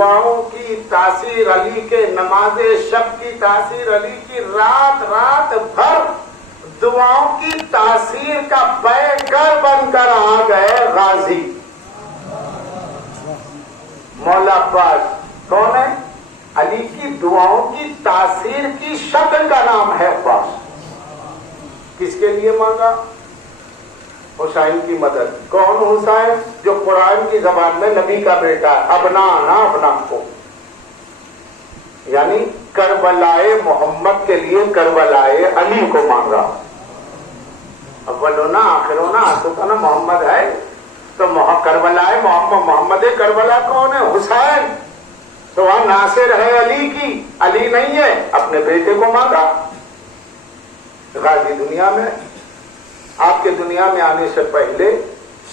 دعاؤں کی تاثیر علی کے، نماز شب کی تاثیر علی کی، رات رات بھر دعاؤں کی تاثیر کا پیکر بن کر آ گئے غازی مولا عباس۔ کون ہے؟ علی کی دعاؤں کی تاثیر کی شکل کا نام ہے عباس۔ کس کے لیے مانگا؟ حسین کی مدد۔ کون حسین؟ جو قرآن کی زبان میں نبی کا بیٹا ہے، ابنا نا ابنا کو، یعنی کربلائے محمد کے لیے کربلائے علی کو مانگا۔ اول ہونا آخر ہونا آسو کا نا محمد ہے، تو کربلائے محمد، محمد کربلا کون ہے؟ حسین۔ تو وہاں ناصر ہے علی کی، علی نہیں ہے، اپنے بیٹے کو مانگا۔ غازی دنیا میں، آپ کے دنیا میں آنے سے پہلے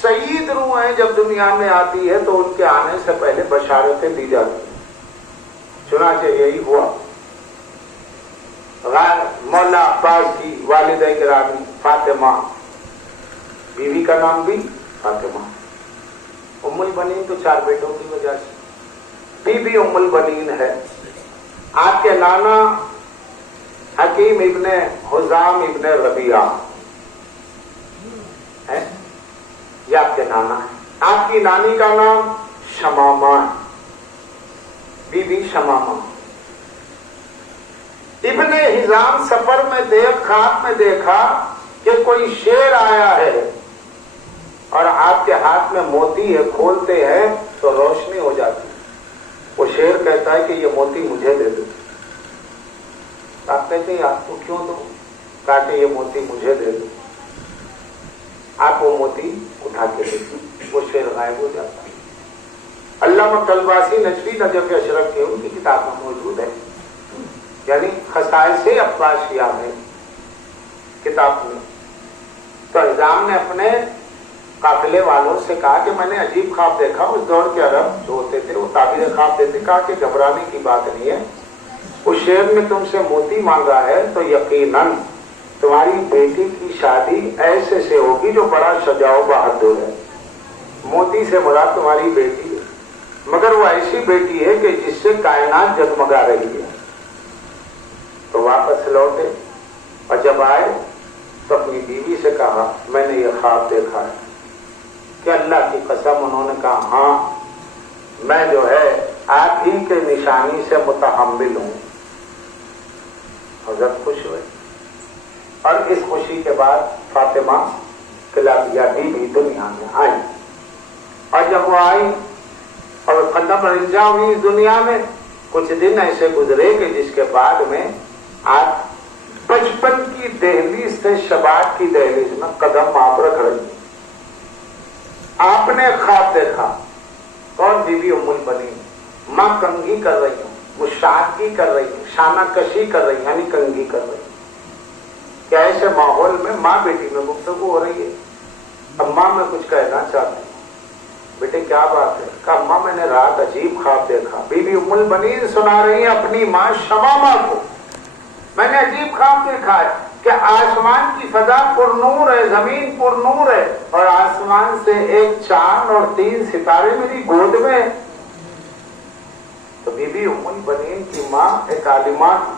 سید روح ہیں، جب دنیا میں آتی ہے تو ان کے آنے سے پہلے بشارتیں دی جاتی ہیں، چنانچہ یہی ہوا۔ مولا عباس کی والدہ گرامی فاطمہ، بیوی کا نام بھی فاطمہ، ام البنین تو 4 بیٹوں کی وجہ سے بی بی ام البنین ہے۔ آپ کے نانا حکیم ابن حزام ابن ربیعہ ہے، یہ آپ کے نانا ہے۔ آپ کی نانی کا نام شمامہ ہے، بی بی شمامہ۔ ابن حزام سفر میں خواب میں دیکھا کہ کوئی شیر آیا ہے اور آپ کے ہاتھ میں موتی ہے، کھولتے ہیں تو روشنی ہو جاتی ہے۔ وہ شیر کہتا ہے کہ یہ موتی مجھے دے دو۔ آپ کہتے ہیں آپ کو کیوں دو؟ کہا کہ یہ موتی مجھے دے دو۔ آپ وہ موتی اٹھا کے دیکھیں، وہ شیر غائب ہو جاتا ہے۔ علامہ طلباسی نجفی نجف اشرف کے ان کی کتاب میں موجود ہے، یعنی خصائص عباسیہ میں کتاب میں۔ تو حزام نے اپنے قافلے والوں سے کہا کہ میں نے عجیب خواب دیکھا۔ اس دور کے عرب جو ہوتے تھے وہ تعبیر خواب دیتے، کہا کہ گھبرانے کی بات نہیں ہے، اس شیر نے تم سے موتی مانگا ہے تو یقیناً تمہاری بیٹی کی شادی ایسے سے ہوگی جو بڑا شجاع و بہادر ہے۔ موتی سے مراد تمہاری بیٹی ہے، مگر وہ ایسی بیٹی ہے کہ جس سے کائنات جگمگا رہی ہے۔ تو واپس لوٹے اور جب آئے تو اپنی بیوی سے کہا میں نے یہ خواب دیکھا ہے کہ اللہ کی قسم، انہوں نے کہا ہاں میں جو ہے آپ ہی کے نشانی سے متحمل ہوں۔ حضرت خوش ہوئے اور اس خوشی کے بعد فاطمہ کلابیہ بھی دنیا میں آئی، اور جب وہ آئی اور قدم رنجا ہوئی دنیا میں، کچھ دن ایسے گزرے کہ جس کے بعد میں آپ بچپن کی دہلیز سے شباب کی دہلیز میں قدم آپ رکھ رہی ہیں۔ آپ نے خواب دیکھا، کون؟ بی بی ام البنین، ماں کنگھی کر رہی ہوں، مشاہدگی کر رہی ہوں، شانہ کشی کر رہی یعنی کنگھی کر رہی ہوں۔ کیا ایسے ماحول میں ماں بیٹی میں گفتگو ہو رہی ہے؟ اماں میں کچھ کہنا چاہتی ہوں۔ بیٹے کیا بات ہے؟ کہا اماں میں نے رات عجیب خواب دیکھا۔ بی بی ام البنین سنا رہی ہیں اپنی ماں شمامہ کو، میں نے عجیب خواب دیکھا ہے کہ آسمان کی فضا پر نور ہے، زمین پر نور ہے، اور آسمان سے ایک چاند اور 3 ستارے میری گود میں۔ تو بی بی ام البنین کی ماں ایک عالمہ تھی،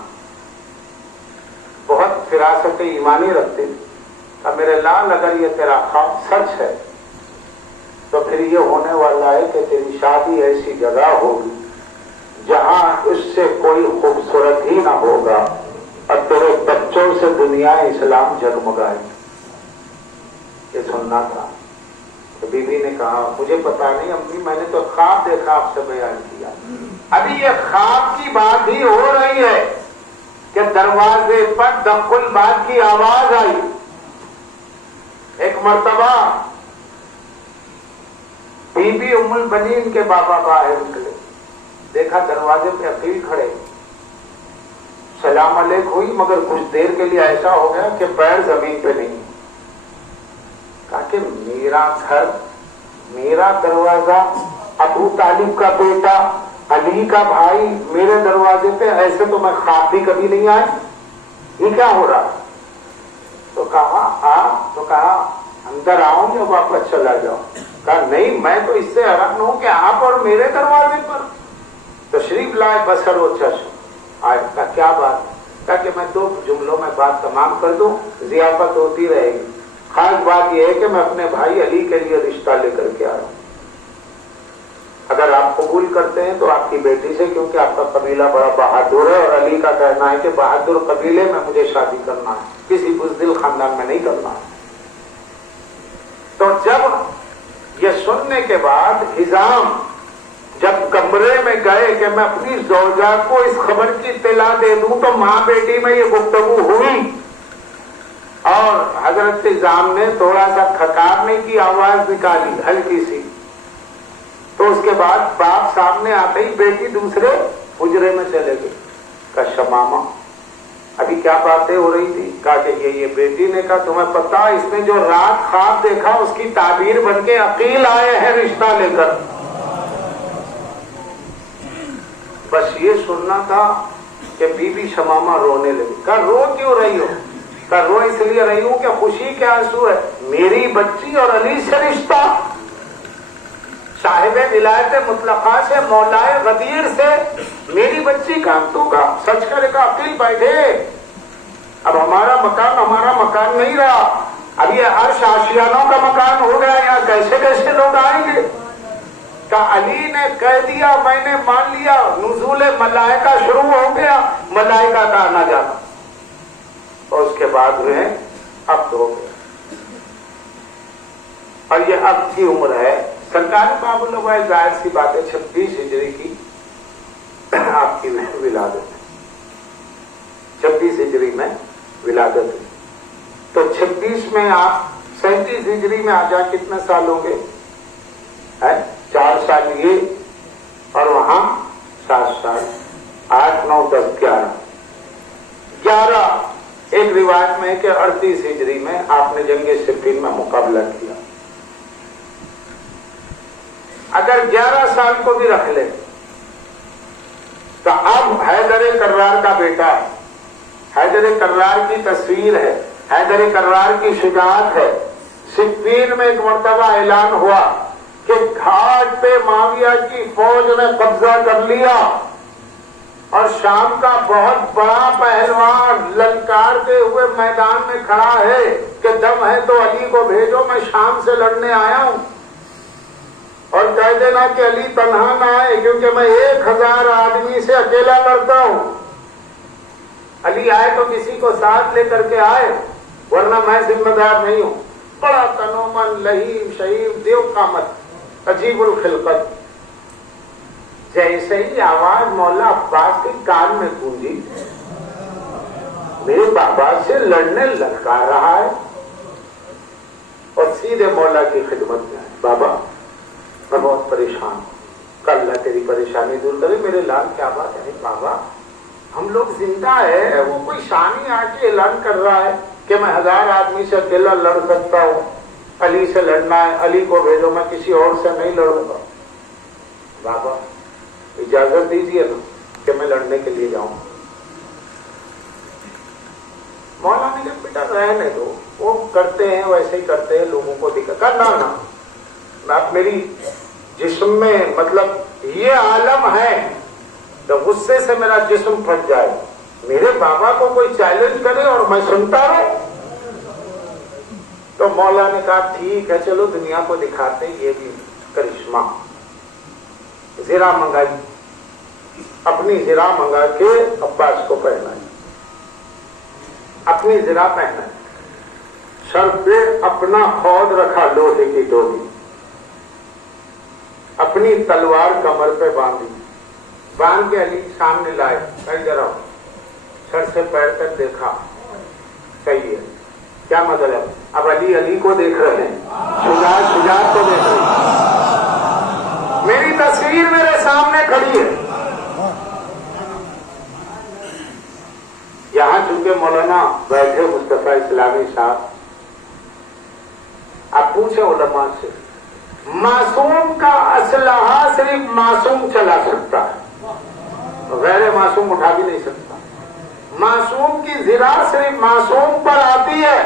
بہت فراست ایمانی رکھتی تھی۔ اب میرے لال اگر یہ تیرا خواب سچ ہے تو پھر یہ ہونے والا ہے کہ تیری شادی ایسی جگہ ہوگی جہاں اس سے کوئی خوبصورت ہی نہ ہوگا، اور تیرے بچوں سے دنیا اسلام جگمگائے۔ یہ سننا تھا۔ تو بی بی نے کہا مجھے پتا نہیں امی، میں نے تو خواب دیکھا، آپ سے بیان کیا۔ ابھی یہ خواب کی بات ہی ہو رہی ہے کہ دروازے پر دخل بات کی آواز آئی۔ ایک مرتبہ بی بی ام البنین کے بابا باہر نکلے، دیکھا دروازے پہ اکیل کھڑے، سلام علیک ہوئی، مگر کچھ دیر کے لیے ایسا ہو گیا کہ پیر زمین پہ نہیں۔ کہا کہ میرا گھر، میرا دروازہ، ابو طالب کا بیٹا، علی کا بھائی میرے دروازے پہ، ایسے تو میں خواب بھی کبھی نہیں آئی، یہ کیا ہو رہا؟ تو کہا اندر آؤں یا واپس چلا جاؤں؟ کہا نہیں، میں تو اس سے حیران ہوں کہ آپ اور میرے دروازے پر۔ تشریف لائے بصر و چشم آئے. کہا کیا بات؟ کہا کہ میں 2 جملوں میں بات تمام کر دوں، ضیافت ہوتی رہے گی. خاص بات یہ ہے کہ میں اپنے بھائی علی کے لیے رشتہ لے کر کے آ رہا ہوں. اگر آپ قبول کرتے ہیں تو آپ کی بیٹی سے، کیونکہ آپ کا قبیلہ بڑا بہادر ہے اور علی کا کہنا ہے کہ بہادر قبیلے میں مجھے شادی کرنا ہے، کسی بزدل خاندان میں نہیں کرنا ہے. تو جب یہ سننے کے بعد حزام جب کمرے میں گئے کہ میں اپنی زوجہ کو اس خبر کی اطلاع دے دوں، تو ماں بیٹی میں یہ گفتگو ہوئی اور حضرت حزام نے تھوڑا سا کھکارنے کی آواز نکالی ہلکی سی. تو اس کے بعد باپ سامنے آتے ہی بیٹی دوسرے حجرے میں چلے گئی. کہا شمامہ ابھی کیا باتیں ہو رہی تھی؟ کہا کہ یہ بیٹی نے کہا تمہیں پتا اس نے جو رات خواب دیکھا اس کی تعبیر بن کے عقیل آئے ہیں رشتہ لے کر. بس یہ سننا تھا کہ بی بی شمامہ رونے لگی. کہا رو کیوں رہی ہو؟ کہا رو اس لیے رہی ہوں کہ خوشی کے آنسو ہے، میری بچی اور علی سے رشتہ، صاحب ولایت مطلقہ سے، مولائے غدیر سے میری بچی کا تو کا سچ کر کا عقیل بیٹھے. اب ہمارا مکان نہیں رہا، اب یہ عرش آشیانوں کا مکان ہو گیا، یہاں کیسے کیسے لوگ آئیں گے. کہ علی نے کہہ دیا میں نے مان لیا، نزول ملائکہ شروع ہو گیا، ملائکہ کا آنا جانا، اور اس کے بعد میں اب ہو گیا. اور یہ اب کی عمر ہے. سرکار باب الوبائی ظاہر سی بات ہے 26 ہجری کی آپ کی ولادت ہے، 26 ہجری میں ولادت ہے. تو 26 میں آپ 37 ہجری میں آ جا کتنے سال ہوں گے؟ 4 سال یہ اور وہاں 7 سال، 8 9 10 11 ایک روایت میں ہے کہ 38 ہجری میں آپ نے جنگ صفین میں مقابلہ کیا. اگر 11 سال کو بھی رکھ لیں تو اب حیدر کرار کا بیٹا ہے، حیدر کرار کی تصویر ہے، حیدر کرار کی شجاعت ہے. صفین میں ایک مرتبہ اعلان ہوا کہ گھاٹ پہ معاویہ کی فوج نے قبضہ کر لیا اور شام کا بہت بڑا پہلوان للکارتے ہوئے میدان میں کھڑا ہے کہ دم ہے تو علی کو بھیجو، میں شام سے لڑنے آیا ہوں. اور کہہ دینا کہ علی تنہا نہ آئے کیونکہ میں 1000 آدمی سے اکیلا لڑتا ہوں. علی آئے تو کسی کو ساتھ لے کر کے آئے، ورنہ میں ذمہ دار نہیں ہوں. بڑا تنومن لہیم شہیم دیو قامت عجیب الخلقت. جیسے ہی آواز مولا عباس کے کان میں گونجی، میرے بابا سے لڑنے للکار رہا ہے اور سیدھے مولا کی خدمت میں آئے. بابا میں بہت پریشان ہوں، کل اللہ تیری پریشانی دور کرے. میرے لال کیا بات ہے؟ بابا ہم لوگ زندہ ہے، وہ کوئی شانی آ کے اعلان کر رہا ہے کہ میں 1000 آدمی سے اکیلا لڑ سکتا ہوں، علی سے لڑنا ہے، علی کو بھیجو، میں کسی اور سے نہیں لڑوں گا. بابا اجازت دیجیے نا کہ میں لڑنے کے لیے جاؤں. مولا نے کہا بیٹا رہنے دو، وہ کرتے ہیں ویسے ہی کرتے ہیں، لوگوں کو دقت کرنا نا. اب میری جسم میں مطلب یہ عالم ہے تو غصے سے میرا جسم پھٹ جائے. میرے بابا کو کوئی چیلنج کرے اور میں سنتا رہوں. تو مولا نے کہا ٹھیک ہے چلو دنیا کو دکھاتے یہ بھی کرشمہ. زرہ منگائی، اپنی زرہ منگا کے عباس کو پہنائی، اپنی زرہ پہنائی، سر پہ اپنا خود رکھا لوہے کی ڈوری، اپنی تلوار کمر پہ باندھی، باندھ کے علی سامنے لائے. ذرا سر سے پیر تک دیکھا، صحیح ہے. کیا مطلب؟ اب علی کو دیکھ رہے ہیں، شجاعت کو دیکھ رہے ہیں. میری تصویر میرے سامنے کھڑی ہے. یہاں چونکہ مولانا بیٹھے مصطفیٰ اسلامی صاحب، آپ پوچھیں علماء سے، معصوم کا اسلحہ صرف معصوم چلا سکتا ہے، غیر معصوم اٹھا بھی نہیں سکتا. معصوم کی زرہ صرف معصوم پر آتی ہے.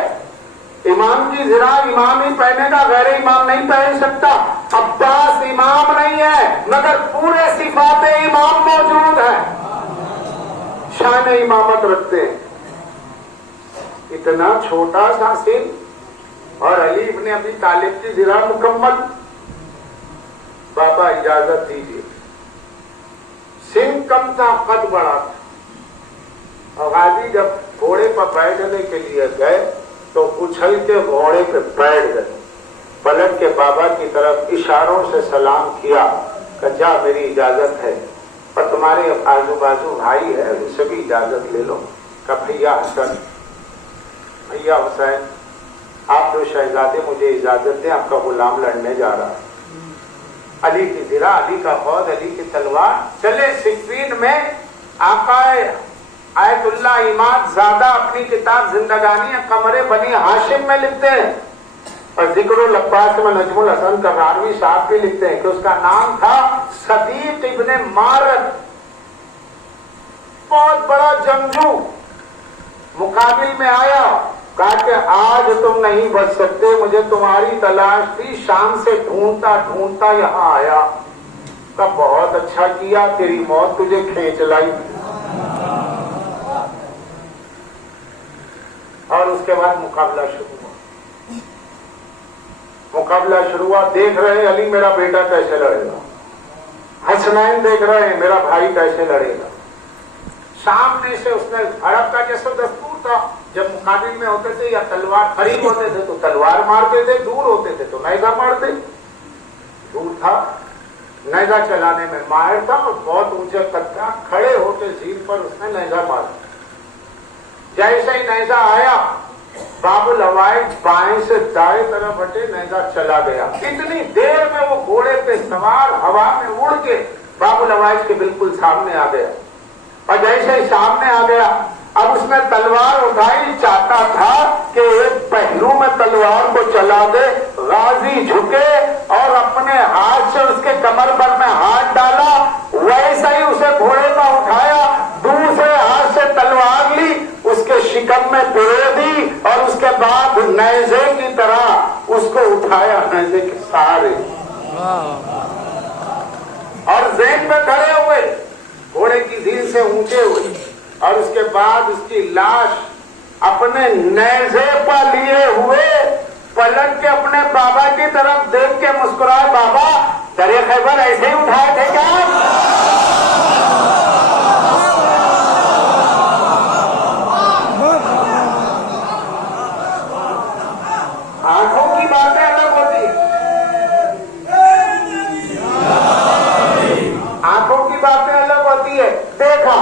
امام کی زرہ امام ہی پہنے گا، غیر امام نہیں پہن سکتا. عباس امام نہیں ہے مگر پورے صفات امام موجود ہیں، شان امامت رکھتے ہیں. اتنا چھوٹا سا سن اور علی ابن ابی طالب کی زرا مکمل. بابا اجازت دیجیے. سن کم تھا، قد بڑا تھا. اور غازی جب گھوڑے پر بیٹھنے کے لیے گئے تو اچھل کے گھوڑے پہ بیٹھ گئے. پلٹ کے بابا کی طرف اشاروں سے سلام کیا کہ جا میری اجازت ہے، اور تمہارے آزو بازو بھائی ہے ان سے بھی اجازت لے لو. کہ بھیا حسن، بھیا حسین، آپ جو شہزادے مجھے اجازت دیں، آپ کا غلام لڑنے جا رہا ہے. علی کی زرہ، علی کا فوج، علی کی تلوار. چلے صفین میں آقا آیت اللہ عماد زادہ اپنی کتاب زندگانی قمر بنی ہاشم میں لکھتے ہیں، اور ذکر العباس میں نجم الحسن کراروی صاحب بھی لکھتے ہیں کہ اس کا نام تھا صدیق ابن مارد. بہت بڑا جنگجو. مقابل میں آیا، کہا کہ آج تم نہیں بچ سکتے، مجھے تمہاری تلاش تھی، شام سے ڈھونڈتا ڈھونڈتا یہاں آیا. کہا بہت اچھا کیا، تیری موت تجھے کھینچ لائی. اور اس کے بعد مقابلہ شروع ہوا. مقابلہ شروع ہوا. دیکھ رہے ہیں علی میرا بیٹا کیسے لڑے گا، حسنین دیکھ رہے ہیں میرا بھائی کیسے لڑے گا. سامنے سے اس نے ہڑپ کا جیسا دستور تھا، جب مقابل میں ہوتے تھے یا تلوار قریب ہوتے تھے تو تلوار مارتے تھے، دور ہوتے تھے تو نیزہ مارتے. دور تھا، نیزہ چلانے میں ماہر تھا اور بہت اونچے قد کا. کھڑے ہو کے زین پر اس نے نیزہ مارا. جیسے ہی نیزہ آیا، باب الحوائج بائیں سے دائیں طرف ہٹے، نیزہ چلا گیا. اتنی دیر میں وہ گھوڑے پہ سوار ہوا میں اڑ کے باب الحوائج کے بالکل سامنے آ گیا. اور جیسے ہی سامنے آ گیا، اب اس نے تلوار اٹھائی، چاہتا تھا کہ ایک پہلو میں تلوار کو چلا دے. غازی جھکے اور اپنے ہاتھ سے اس کے کمر پر میں ہاتھ ڈالا. ویسا ہی اسے گھوڑے پر اٹھایا، دوسرے ہاتھ سے تلوار لی، اس کے شکم میں پرے دی، اور اس کے بعد نیزے کی طرح اس کو اٹھایا، نیزے کے سہارے. اور زین پہ کھڑے ہوئے، گھوڑے کی زین سے اونچے ہوئے، اور اس کے بعد اس کی لاش اپنے نیزے پر لیے ہوئے پلٹ کے اپنے بابا کی طرف دیکھ کے مسکرائے. بابا درے خیبر ایسے ہی اٹھائے تھے کیا؟ آنکھوں کی باتیں الگ ہوتی ہیں، آنکھوں کی باتیں الگ ہوتی ہے. دیکھا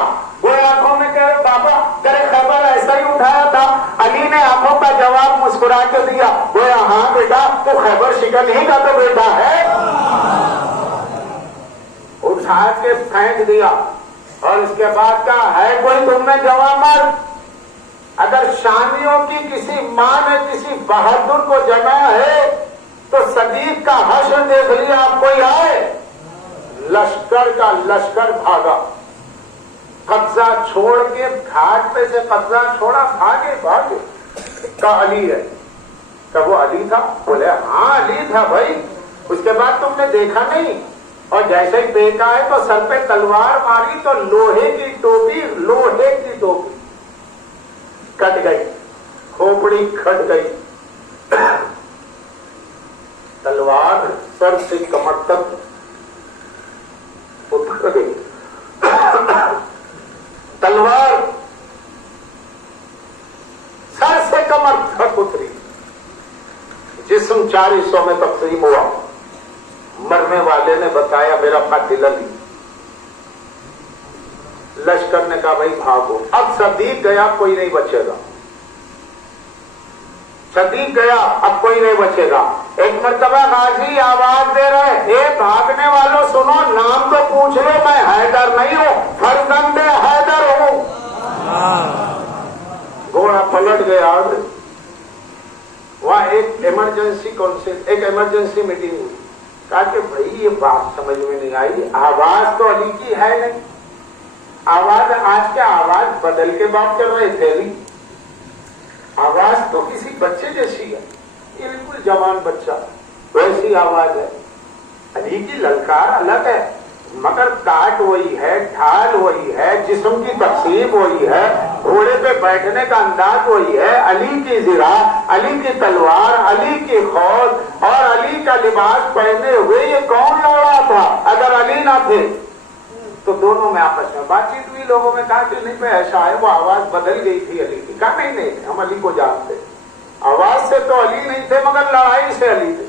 وہ آنکھوں میں کہہ رہے بابا درے خیبر ایسا ہی اٹھایا تھا. علی نے آنکھوں کا جواب مسکرا کے دیا، وہ ہاں بیٹا تو خیبر شکن ہی کا تو بیٹا ہے. اٹھا کے پھینک دیا. اور اس کے بعد کہا ہے کوئی تم نے جواب مار؟ اگر شامیوں کی کسی ماں نے کسی بہادر کو جمایا ہے تو صدیق کا حشر دیکھ لیا. آپ کوئی آئے؟ لشکر کا لشکر بھاگا. قبضہ چھوڑ کے گھاٹ پہ سے قبضہ چھوڑا، بھاگے. کہا علی ہے. کہ وہ علی تھا؟ بولے ہاں علی تھا بھائی. اس کے بعد تم نے دیکھا نہیں؟ اور جیسے ہی دیکھا ہے تو سر پہ تلوار ماری تو لوہے کی ٹوپی کٹ گئی، کھوپڑی کھٹ گئی. تلوار سر سے کمر تک اتر گئی. تلوار سر سے کمر تک اتری. جسم 4 حصوں میں تقسیم ہوا. مرنے والے نے بتایا میرا قاتل علی. لشکر نے کہا بھائی بھاگو. اب صدیق گیا، کوئی نہیں بچے گا. صدیق گیا، اب کوئی نہیں بچے گا. ایک مرتبہ غازی آواز دے رہے، اے بھاگنے والوں سنو، نام تو پوچھ لو، میں حیدر نہیں ہوں، فرزند حیدر ہوں. گھوڑا پلٹ گیا. وہاں ایک ایمرجنسی میٹنگ ہوئی. کہا کہ بھائی یہ بات سمجھ میں نہیں آئی، آواز تو علی کی ہے نہیں. آواز آج کیا آواز بدل کے بات کر رہے تھے علی؟ آواز تو کسی بچے جیسی ہے، یہ بالکل جوان بچہ، ویسی آواز ہے. علی کی للکار الگ ہے، مگر کاٹ وہی ہے، ڈھال وہی ہے، جسم کی تقسیم وہی ہے، گھوڑے پہ بیٹھنے کا انداز وہی ہے، علی کی زرہ، علی کی تلوار، علی کی خوض اور علی کا لباس پہنے ہوئے یہ کون لڑا تھا؟ اگر علی نہ تھے تو دونوں میں آپس میں بات چیت ہوئی، لوگوں میں کہا کہ نہیں بھائی ایسا ہے، وہ آواز بدل گئی تھی علی کی، کہا نہیں ہم علی کو جانتے، آواز سے تو علی نہیں تھے مگر لڑائی سے علی تھے۔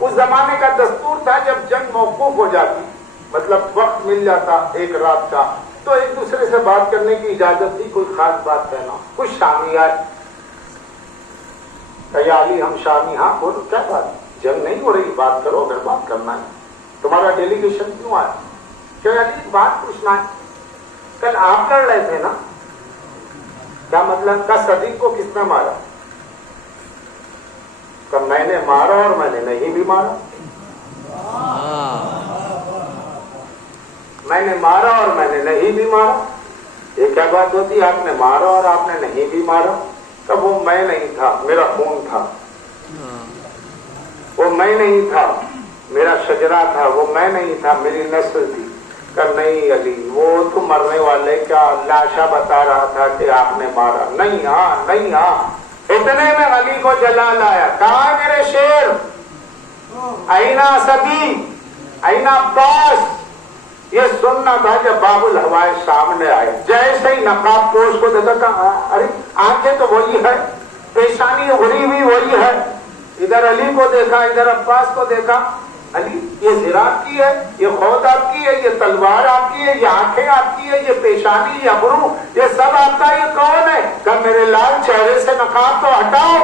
اس زمانے کا دستور تھا جب جنگ موقوف ہو جاتی، مطلب وقت مل جاتا ایک رات کا، تو ایک دوسرے سے بات کرنے کی اجازت تھی، کوئی خاص بات کہنا، کچھ شامی آئے کہ یا علی ہم شامی، ہاں بولو کیا بات، جنگ نہیں ہو رہی، بات کرو اگر بات کرنا ہے، تمہارا ڈیلیگیشن کیوں آیا؟ کہ علی بات پوچھنا ہے، کل آپ لڑ رہے تھے نا، کیا مطلب؟ کا صدیق کو کس نے مارا؟ کہ میں نے مارا اور میں نے نہیں بھی مارا، میں نے مارا اور میں نے نہیں بھی مارا، یہ کیا بات ہوتی؟ آپ نے مارا اور آپ نے نہیں بھی مارا؟ کہ وہ میں نہیں تھا، میرا خون تھا، وہ میں نہیں تھا، میرا شجرہ تھا، وہ میں نہیں تھا، میری نسل تھی۔ کہ نہیں علی وہ تو مرنے والے کا لاشا بتا رہا تھا کہ آپ نے مارا، نہیں ہاں نہیں ہاں۔ اتنے میں علی کو جلال آیا، کہا میرے شیر، اینا صدی اینا عباس، یہ سننا تھا جب باب الہوائے سامنے آئے، جیسے ہی نقاب پوش کو دیکھا، کہا ارے آنکھیں تو وہی ہے، پیشانی اگڑی ہوئی وہی ہے، ادھر علی کو دیکھا ادھر عباس کو دیکھا، علی یہ زرہ آپ کی ہے، یہ خود آپ کی ہے، یہ تلوار آپ کی ہے، یہ آنکھیں آپ کی ہے، یہ پیشانی، یہ ابرو، یہ سب آپ کا، یہ کون ہے؟ کہ میرے لال چہرے سے نقاب تو ہٹاؤ۔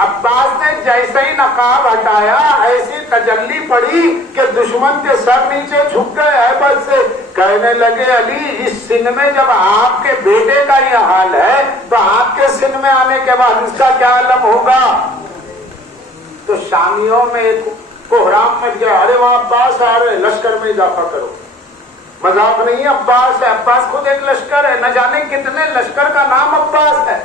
عباس نے جیسے ہی نقاب ہٹایا ایسی تجلی پڑی کہ دشمن کے سر نیچے جھک گئے ہیبت سے، کہنے لگے علی اس سن میں جب آپ کے بیٹے کا یہ حال ہے تو آپ کے سن میں آنے کے بعد اس کا کیا عالم ہوگا؟ تو شامیوں میں ایک کوہرام مچ گیا، ارے وہاں عباس آ رہے، لشکر میں اضافہ کرو، مذاق نہیں ہے، عباس ہے، عباس خود ایک لشکر ہے، نہ جانے کتنے لشکر کا نام عباس ہے۔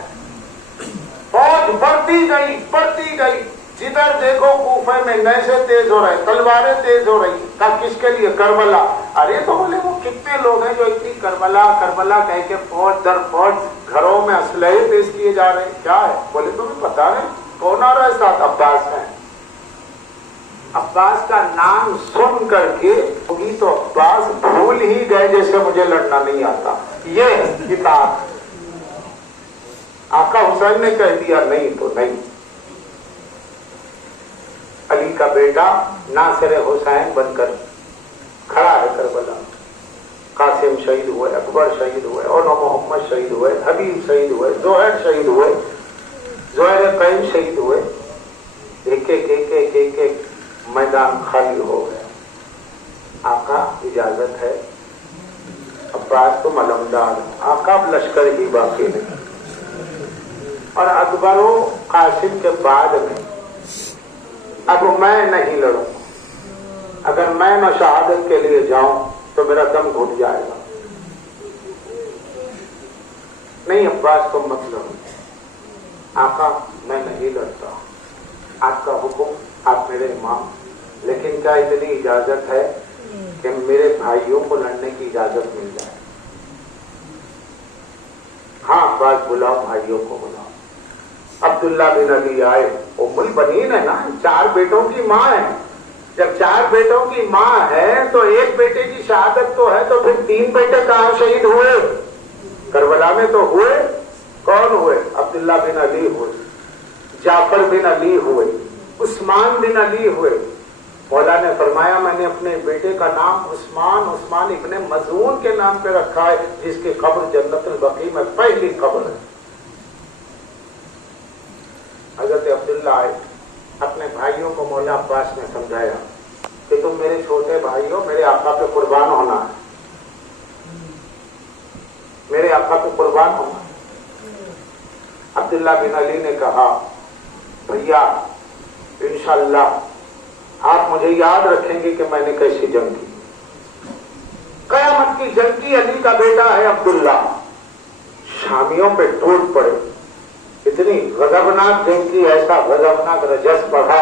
فوج بڑھتی گئی، جدھر دیکھو کوفے میں نیزے تیز ہو رہے، تلواریں تیز ہو رہی، کہا کس کے لیے؟ کربلا۔ ارے تو بولے وہ کتنے لوگ ہیں جو اتنی کربلا کربلا کہہ کے فوج در فوج گھروں میں اسلحے پیش کیے جا رہے ہیں، کیا ہے؟ بولے تمہیں پتا نہیں کون آ رہا ہے ساتھ؟ عباس ہے۔ عباس کا نام سن کر کے ہوگی تو عباس بھول ہی گئے جیسے مجھے لڑنا نہیں آتا، یہ کتاب آقا حسین نے کہہ دیا نہیں تو نہیں۔ علی کا بیٹا ناصر حسین بن کر کھڑا ہے کربلا، قاسم شہید ہوئے، اکبر شہید ہوئے، اور محمد شہید ہوئے، حبیب شہید ہوئے، زہر شہید ہوئے، زہر قیم شہید ہوئے، ایک ایک میدان خالی ہو گیا۔ آقا اجازت ہے، عباس تو علمدار، آقا اب لشکر ہی باقی نہیں، اور اکبر و قاسم کے بعد میں اب میں نہیں لڑوں، اگر میں نہ شہادت کے لیے جاؤں تو میرا دم گھٹ جائے گا، نہیں عباس تم مت لڑو۔ آقا میں نہیں لڑتا، آپ کا حکم، آپ میرے امام، لیکن کیا اتنی اجازت ہے کہ میرے بھائیوں کو لڑنے کی اجازت مل جائے؟ ہاں عباس بلاؤ، بھائیوں کو بلاؤ۔ عبداللہ بن علی آئے، ام البنین ہے نا، 4 بیٹوں کی ماں ہے، جب 4 بیٹوں کی ماں ہے تو ایک بیٹے کی شہادت تو ہے، تو پھر 3 بیٹے کہاں شہید ہوئے؟ کربلا میں تو ہوئے، کون ہوئے؟ عبداللہ بن علی ہوئے، جعفر بن علی ہوئے، عثمان بن علی ہوئے۔ مولا نے فرمایا میں نے اپنے بیٹے کا نام عثمان ابن مظعون کے نام پہ رکھا ہے، جس کی قبر جنت البقیع میں پہلی قبر ہے۔ حضرت عبداللہ آئے، اپنے بھائیوں کو مولا عباس نے سمجھایا کہ تم میرے چھوٹے بھائی ہو، میرے آقا پہ قربان ہونا ہے، میرے آقا پہ قربان ہونا ہے۔ عبداللہ بن علی نے کہا بھیا انشاءاللہ آپ مجھے یاد رکھیں گے کہ میں نے کیسی جنگ کی، قیامت کی جنگ کی، علی کا بیٹا ہے عبداللہ۔ شامیوں پہ ٹوٹ پڑے، اتنی غضبناک جنگ کی، ایسا غضبناک رجس بڑھا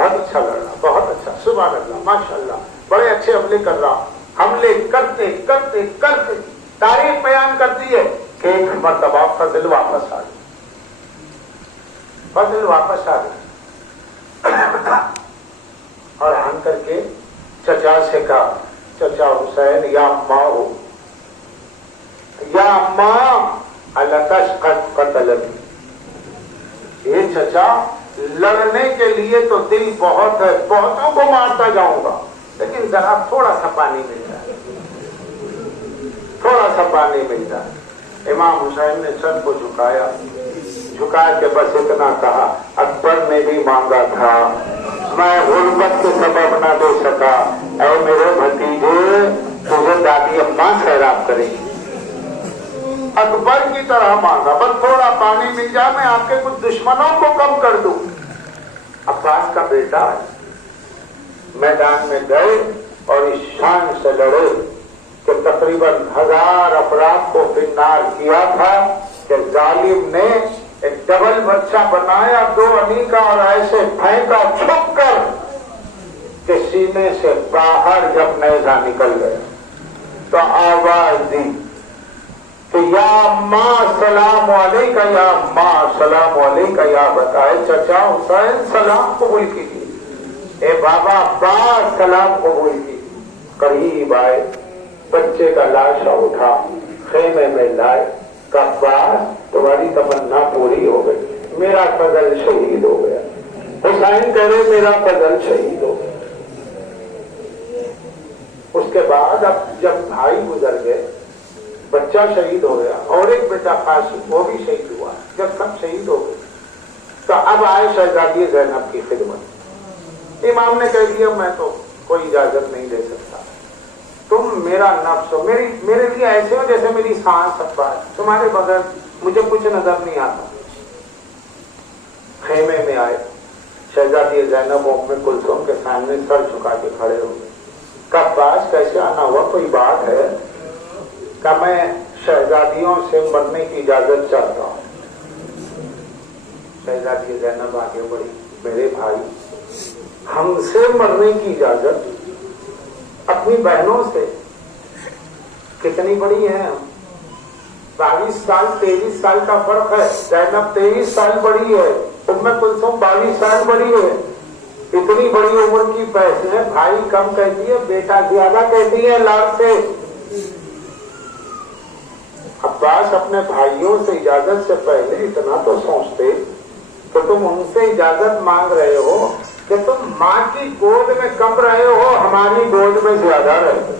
بہت اچھا لڑ رہا، بہت اچھا، سبحان اللہ، ماشاء اللہ، بڑے اچھے حملے کر رہا. حملے کرتے کرتے کرتے تاریخ بیان کرتی ہے کہ ایک مرتبہ فضل واپس آ گئی. فضل واپس آ گئی اور آن کر کے چچا سے کہا، چچا حسین، یا اماں ہو، یا اماں الکش قتلت. یہ چچا، لڑنے کے لیے تو دل بہت ہے، بہتوں کو مارتا جاؤں گا، لیکن ذرا تھوڑا سا پانی مل جائے، تھوڑا سا پانی مل جائے. امام حسین نے سر کو جھکایا، جھکا کے بس اتنا کہا، اکبر نے بھی مانگا تھا، میں غربت کے سبب نہ دے سکا، اے میرے بھتیجے تجھے دادی اماں سیراب کریں گی. اکبر کی طرح مانگا، بس تھوڑا پانی مل جائے، میں آپ کے کچھ دشمنوں کو کم کر دوں. عباس کا بیٹا میدان میں گئے اور اس شان سے لڑے کہ تقریباً 1000 افراد کو فنار کیا تھا کہ ظالم نے ایک ڈبل بچہ بنایا 2 انی کا اور ایسے پھینکا چھپ کر کہ سینے سے باہر جب نیزہ نکل گیا تو آواز دی کہ یا اماں سلام علیکہ، یا اماں سلام علیکہ، یا بتائے چچا حسین سلام قبول کیجیے، اے بابا عباس سلام قبول کیجیے. قریب آئے، بچے کا لاشا اٹھا، خیمے میں لائے، کہ عباس تمہاری تمنا پوری ہو گئی، میرا فضل شہید ہو گیا. حسین کہہ رہے میرا فضل شہید ہو گیا. اس کے بعد اب جب بھائی گزر گئے، بچہ شہید ہو گیا اور ایک بیٹا قاسم وہ بھی شہید ہوا. جب سب شہید ہو گئے تو اب آئے شہزادی زینب کی خدمت. امام نے کہہ دیا میں تو کوئی اجازت نہیں دے سکتا، تم میرا نفس ہو، میرے لیے ایسے ہو جیسے میری سانس ابا ہے، تمہارے بغیر مجھے کچھ نظر نہیں آتا. خیمے میں آئے، شہزادی زینب ام کلثوم کے سامنے سر جھکا کے کھڑے ہو گئے. کہ عباس کیسے آنا ہوا، کوئی بات ہے؟ کہ میں شہزادیوں سے مرنے کی اجازت چاہتا ہوں. شہزادی زینب آگے بڑھی، میرے بھائی ہم سے مرنے کی اجازت، اپنی بہنوں سے کتنی بڑی ہیں ہم، 22 سال 23 سال کا فرق ہے. زینب 23 سال بڑی ہے، ام کلثوم 22 سال بڑی ہے. اتنی بڑی عمر کی بہن ہے، بھائی کم کہتی ہے، بیٹا زیادہ کہتی ہے لاڈ سے. عباس اپنے بھائیوں سے اجازت سے پہلے اتنا تو سوچتے کہ تم ان سے اجازت مانگ رہے ہو کہ تم ماں کی گود میں کم رہے ہو، ہماری گود میں زیادہ رہے.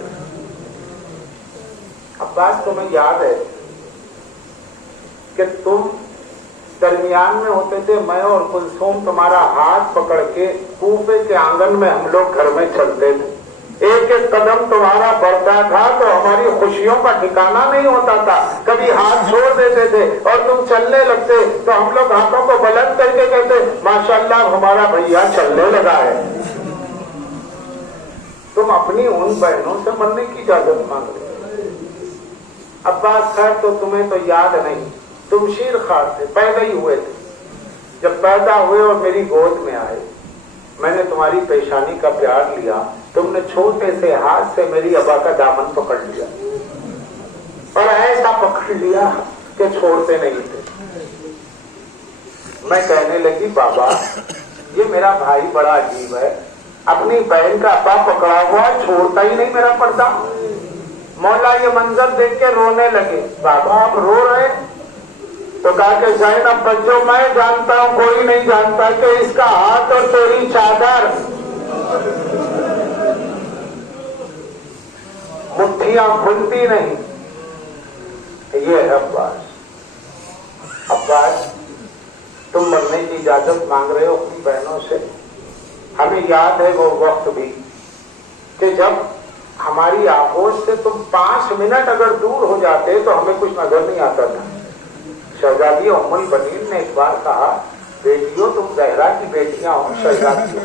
عباس تمہیں یاد ہے کہ تم درمیان میں ہوتے تھے، میں اور کلثوم تمہارا ہاتھ پکڑ کے کوفے کے آنگن میں ہم لوگ گھر میں چلتے تھے. ایک ایک قدم تمہارا بڑھتا تھا تو ہماری خوشیوں کا ٹھکانہ نہیں ہوتا تھا. کبھی ہاتھ چھوڑ دیتے تھے اور تم چلنے لگتے تو ہم لوگ ہاتھوں کو بلند کر کے کہتے ماشاءاللہ ہمارا بھیا چلنے لگا ہے. تم اپنی ان بہنوں سے مرنے کی اجازت مانگ رہے. عباس خیر تو تمہیں تو یاد نہیں، تم شیر خوار تھے، پیدا ہی ہوئے تھے. جب پیدا ہوئے اور میری گود میں آئے، میں نے تمہاری پیشانی کا پیار لیا، تم نے چھوٹے سے ہاتھ سے میری ابا کا دامن پکڑ لیا اور ایسا پکڑ لیا کہ چھوڑتے نہیں تھے. میں کہنے لگی بابا یہ میرا بھائی بڑا عجیب ہے، اپنی بہن کا ابا پکڑا ہوا چھوڑتا ہی نہیں میرا پردہ. مولا یہ منظر دیکھ کے رونے لگے. بابا آپ رو رہے؟ تو کہا کہ زینب بچوں میں جانتا ہوں، کوئی نہیں جانتا کہ اس کا ہاتھ اور تیری چادر مٹھیاں کھلتی نہیں. یہ ہے عباس. عباس تم مرنے کی اجازت مانگ رہے ہو اپنی بہنوں سے. ہمیں یاد ہے وہ وقت بھی کہ جب ہماری آغوش سے تم 5 منٹ اگر دور ہو جاتے تو ہمیں کچھ نظر نہیں آتا تھا. شہزادی ام البنین نے ایک بار کہا بیٹیوں تم زہرا کی بیٹیاں ہو شہزادی،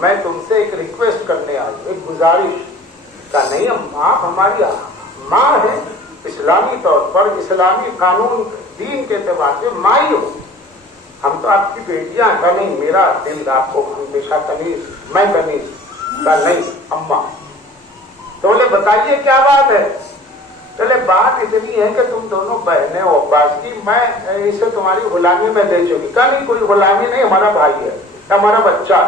میں تم سے ایک ریکویسٹ کرنے آئی، ایک گزارش. کا نہیں آپ ہماری ماں ہے، اسلامی طور پر اسلامی قانون دین کے اعتبار سے ماں ہی ہو، ہم تو آپ کی بیٹیاں ہیں. نہیں, میرا دل آپ کو ہمیشہ کنیز, میں کنیز کا نہیں اماں. تو بولے بتائیے کیا بات ہے؟ چلے بات اتنی ہے کہ تم دونوں بہنیں ہو عباس کی, میں اسے تمہاری غلامی میں دے چکی. کہا نہیں, کوئی غلامی نہیں, ہمارا بھائی ہے, ہمارا بچہ.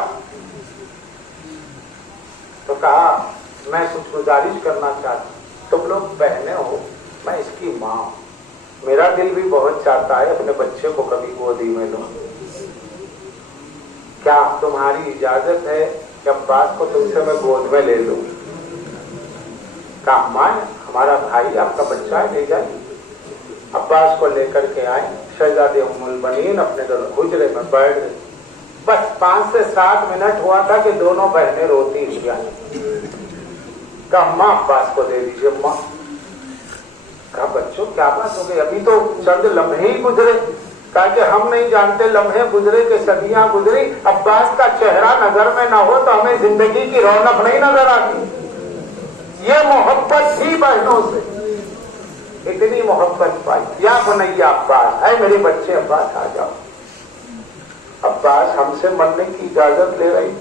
تو کہا میں کچھ گزارش کرنا چاہتا ہوں, تم لوگ بہنیں ہو, میں اس کی ماں ہوں, میرا دل بھی بہت چاہتا ہے اپنے بچے کو کبھی گودی میں لوں. کیا تمہاری اجازت ہے کہ عباس کو تم سے میں گود میں لے لوں؟ کہا ماں, ہمارا بھائی آپ کا بچہ ہے, لے جائے. عباس کو لے کر کے آئے. شہزادی ام المؤمنین اپنے حجرے میں بیٹھ گئے. بس 5 سے 7 منٹ ہوا تھا کہ دونوں بہنیں روتی ہوئی آئی. کہا ماں عباس کو دے دیجیے ماں. کہا بچوں کیا بات ہو گئی, ابھی تو چند لمحے ہی گزرے. کہا کہ ہم نہیں جانتے لمحے گزرے کہ صدیاں گزری, عباس کا چہرہ نظر میں نہ ہو تو ہمیں زندگی کی رونق نہیں نظر آتی. یہ محبت تھی بہنوں سے, اتنی محبت پائی. یا بنیا عباس, اے میرے بچے عباس آ جاؤ. عباس ہم سے مرنے کی اجازت لے رہی.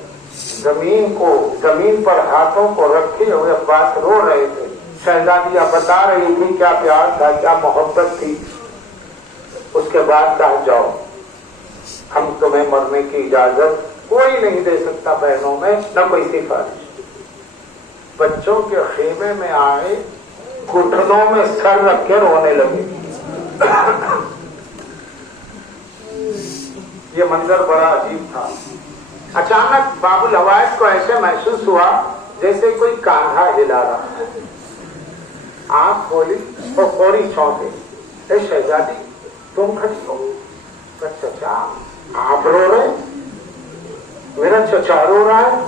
زمین پر ہاتھوں کو رکھے ہوئے عباس رو رہے تھے. شہزادیاں بتا رہی تھی کیا پیار تھا, کیا محبت تھی. اس کے بعد کہا جاؤ, ہم تمہیں مرنے کی اجازت کوئی نہیں دے سکتا بہنوں میں, نہ کوئی سفارش. بچوں کے خیمے میں آئے, گھٹنوں میں سر رکھ کے رونے لگے. یہ منظر بڑا عجیب تھا. اچانک باب الحوائج کو ایسے محسوس ہوا جیسے کوئی کاندھا ہلا رہا ہے. آنکھ کھولی اور فوری چونکے. اے شہزادی تم کھڑی ہو؟ چچا آپ رو رہے؟ میرا چچا رو رہا ہے.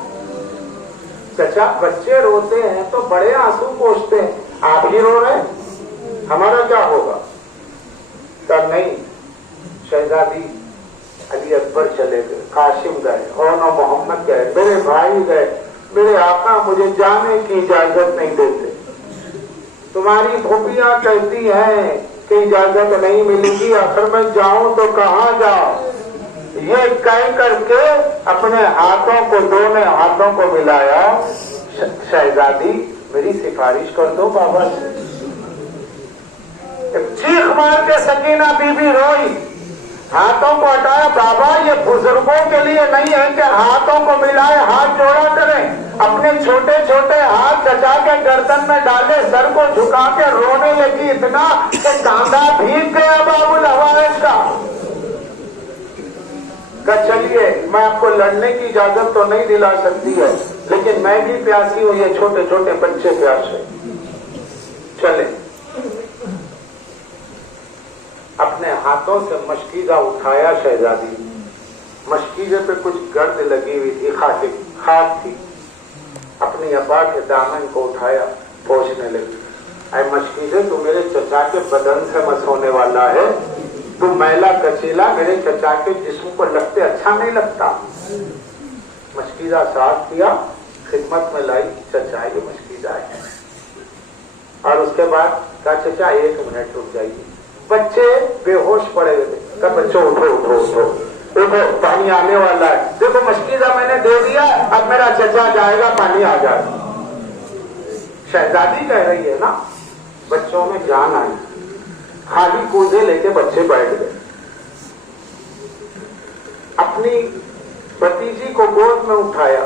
چچا بچے روتے ہیں تو بڑے آنسو پوچھتے ہیں, آپ ہی رو رہے, ہمارا کیا ہوگا؟ کہا نہیں, شہزادی علی اکبر چلے گئے, قاسم گئے, اور محمد گئے, میرے بھائی گئے, میرے آقا مجھے جانے کی اجازت نہیں دیتے. تمہاری پھوپھیاں کہتی ہیں کہ اجازت نہیں ملے گی, آخر میں جاؤں تو کہاں جاؤں. یہ کہہ کر کے اپنے ہاتھوں کو, دونوں ہاتھوں کو ملایا. شہزادی میری سفارش کر دو بابا سے. چیخ مار کے سکینہ بی بی روئی, ہاتھوں کو ہٹایا. بابا یہ بزرگوں کے لیے نہیں ہے کہ ہاتھوں کو ملائے, ہاتھ جوڑا کریں. اپنے چھوٹے چھوٹے ہاتھ چچا کے گردن میں ڈالے, سر کو جھکا کے رونے لگی اتنا کہ کاندھا بھیگ گیا باب الحوائج کا. کہ چلیے میں آپ کو لڑنے کی اجازت تو نہیں دلا سکتی ہے, لیکن میں بھی پیاسی ہوں, یہ چھوٹے چھوٹے بچے پیاسے. چلے اپنے ہاتھوں سے مشکیزہ اٹھایا. شہزادی مشکیزے پہ کچھ گرد لگی ہوئی تھی, خاک تھی. اپنی ابا کے دامن کو اٹھایا, پوچھنے لگی, اے مشکیزے تو میرے چچا کے بدن سے مس ہونے والا ہے, تو میلا کچیلا میرے چچا کے جسم کو لگتے اچھا نہیں لگتا. مشکیزہ ساتھ کیا, خدمت میں لائی. چچا یہ مشکیزہ ہے. اور اس کے بعد کہا چچا 1 منٹ رک جائیے. بچے بے ہوش پڑے ہوئے تھے. کہا بچوں اٹھو اٹھو اٹھو اٹھو, پانی آنے والا ہے. دیکھو مشکیزہ میں نے دے دیا, اب میرا چچا جائے گا, پانی آ جائے گا. شہزادی کہہ رہی ہے نا, بچوں میں جان آئی. خالی کوزے لے کے بچے بیٹھ گئے. اپنی بھتیجی کو گود میں اٹھایا,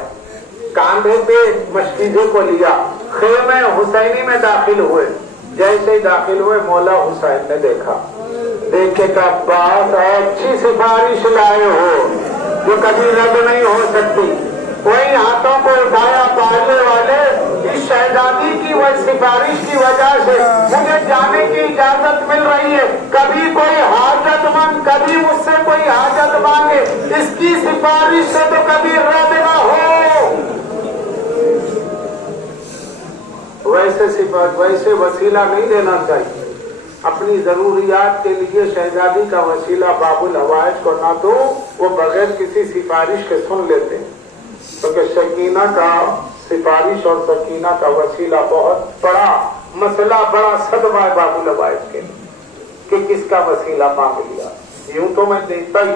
کاندھے پہ مشکیزے کو لیا, خیمے حسینی میں داخل ہوئے. جیسے ہی داخل ہوئے مولا حسین نے دیکھا. دیکھ کے کہا بہت اچھی سفارش لائے ہو جو کبھی رد نہیں ہو سکتی. وہی ہاتھوں کو اٹھایا پالنے والے, اس شہزادی کی وہ سفارش کی وجہ سے مجھے جانے کی اجازت مل رہی ہے. کبھی کوئی حاجت مند, کبھی مجھ سے کوئی حاجت مانگے, اس کی سفارش سے تو کبھی رد نہ ہو. ویسے وسیلہ نہیں دینا چاہیے. اپنی ضروریات کے لیے شہزادی کا وسیلہ باب الحوائج کو نہ دو, وہ بغیر کسی سفارش کے سن لیتے ہیں. کیونکہ سکینہ کا سفارش اور سکینہ کا وسیلہ بہت بڑا مسئلہ, بڑا صدمہ ہے باب الحوائج کے کہ کس کا وسیلہ مانگ لیا. یوں تو میں دیتا ہی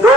2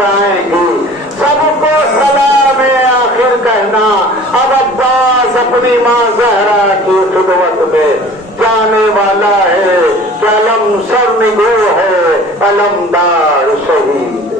آئیں گی، سب کو سلام آخر کہنا، اب عباس اپنی ماں زہرا کی خدمت میں جانے والا ہے کہ علم سر نگو ہے علمدار شہید۔